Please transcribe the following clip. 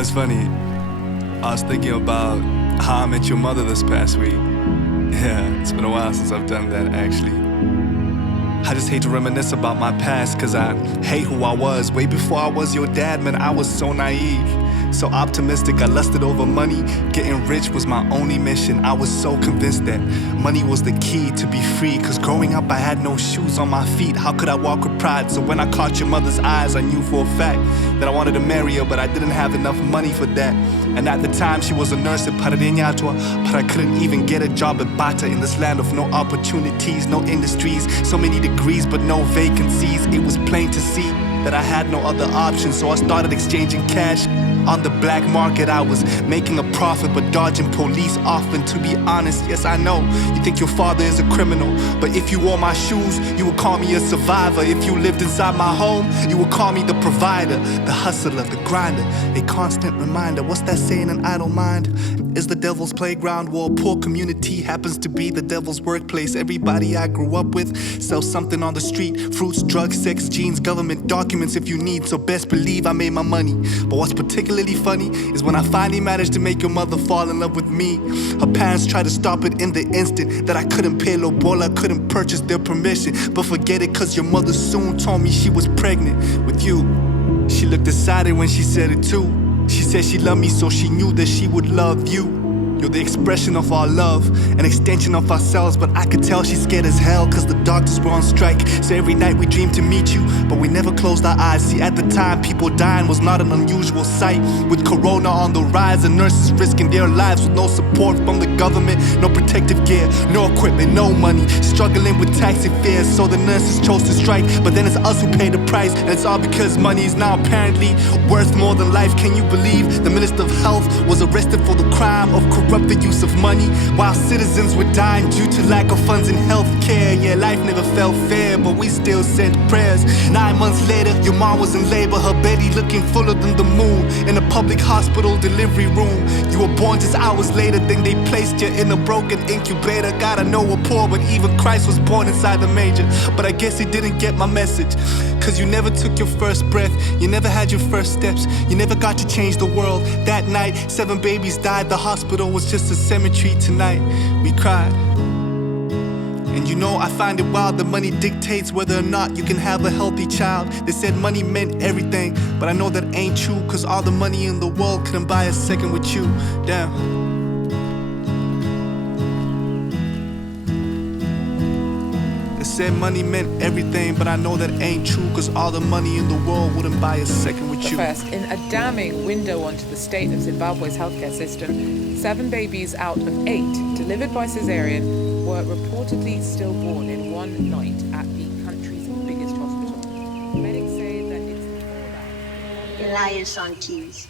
It's funny. I was thinking about how I met your mother this past week. Yeah, it's been a while since I've done that, actually. I just hate to reminisce about my past, cause I hate who I was. Way before I was your dad, man, I was so naive, so optimistic. I lusted over money. Getting rich was my only mission. I was so convinced that money was the key to be free, cause growing up I had no shoes on my feet. How could I walk with pride? So when I caught your mother's eyes, I knew for a fact that I wanted to marry her, but I didn't have enough money for that. And at the time she was a nurse at Paradenyatwa, but I couldn't even get a job at Bata, in this land of no opportunities, no industries, so many degrees but no vacancies. It was plain to see that I had no other option, so I started exchanging cash on the black market. I was making a profit but dodging police often. To be honest, yes, I know you think your father is a criminal, but if you wore my shoes, you would call me a survivor. If you lived inside my home, you would call me the provider, the hustler, the grinder, a constant reminder. What's that saying in idle mind? Is the devil's playground, while a poor community happens to be the devil's workplace. Everybody I grew up with sells something on the street: fruits, drugs, sex, jeans, government documents if you need. So best believe I made my money. But what's particularly funny is when I finally managed to make your mother fall in love with me, her parents tried to stop it in the instant that I couldn't pay lobola, couldn't purchase their permission. But forget it, cause your mother soon told me she was pregnant with you. She looked decided when she said it too. She said she loved me, so she knew that she would love you. You're the expression of our love, an extension of ourselves. But I could tell she's scared as hell, cause the doctors were on strike. So every night we dreamed to meet you, but we never closed our eyes. See, at the time, people dying was not an unusual sight. With corona on the rise and nurses risking their lives with no support from the government, no protective gear, no equipment, no money, struggling with taxi fares, so the nurses chose to strike. But then it's us who pay the price, and it's all because money is now apparently worth more than life. Can you believe the Minister of Health was arrested for the crime of corrupt the use of money, while citizens were dying due to lack of funds in health care? Yeah, life never felt fair, but we still sent prayers. 9 months later, your mom was in labor, her belly looking fuller than the moon, in a public hospital delivery room. You were born just hours later, then they placed you in a broken incubator. God, I know we're poor, but even Christ was born inside the manger. But I guess he didn't get my message, cause you never took your first breath, you never had your first steps, you never got to change the world. That night, 7 babies died, the hospital was just a cemetery. Tonight, we cried. And you know, I find it wild that money dictates whether or not you can have a healthy child. They said money meant everything, but I know that ain't true, cause all the money in the world couldn't buy a second with you. Damn. Said money meant everything, but I know that ain't true, cause all the money in the world wouldn't buy a second with you. First, in a damning window onto the state of Zimbabwe's healthcare system, 7 babies out of 8 delivered by cesarean were reportedly stillborn in one night at the country's biggest hospital. Medics say that it's Ellias on Tees.